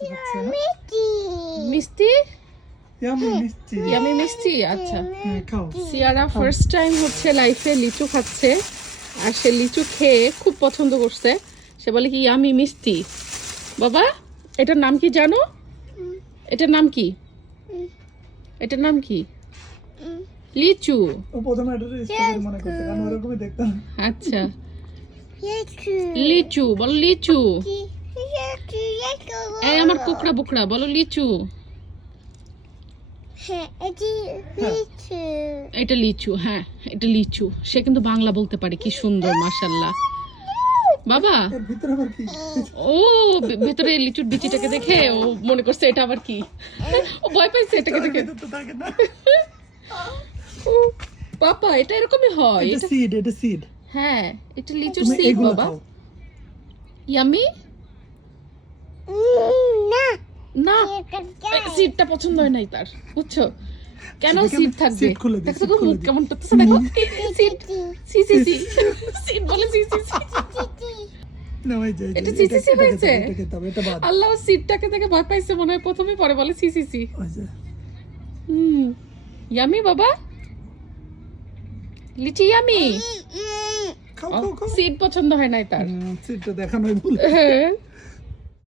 মিষ্টি হচ্ছে? মিষ্টি? ইয়ামি মিষ্টি। ইয়ামি মিষ্টি আচ্ছা। হ্যাঁ সিয়ারা ফার্স্ট টাইম হচ্ছে লাইফে লিচু খাচ্ছে আর সে লিচু খেয়ে খুব পছন্দ করছে। সে বলে কি ইয়ামি মিষ্টি। বাবা এটার নাম কি জানো? এটার নাম কি? এটার নাম কি? লিচু। মনে আচ্ছা। লিচু বলো লিচু। এই আমার কুকড়া বুকড়া বলো লিচু। এটা লিচু। হ্যাঁ এটা লিচু। সে কিন্তু বাংলা বলতে পারে কি সুন্দর মাশাল্লাহ বাবা? ভিতরে ও ভেতরে লিচুর বিচিটাকে দেখে ও মনে করছে এটা আবার কি। ও ভয় পাইছে এটাকে দেখে। পাপা এটা এরকমই হয়। এটা সিড এটা সিড হ্যাঁ এটা লিচুর সিড বাবা। ইয়ামি না সিটটা পছন্দ হয় নাই তার বুঝছ? কেন সিট থাকবে? দেখো তো মুখ কেমন করতেছে দেখো। Sit C C C sit বলে সি সি সি। এটা সিসিসি হয়েছে? আল্লাহ সিটটাকে দেখে ভয় পাইছে মনে হয় প্রথমে পরে বলে সি সি সি। ওই হুম ইয়ামি বাবা? লিচি ইয়ামি খাও খাও খাও। সিট পছন্দ হয় নাই তার। সিটটা দেখানোই ভুল। হ্যাঁ।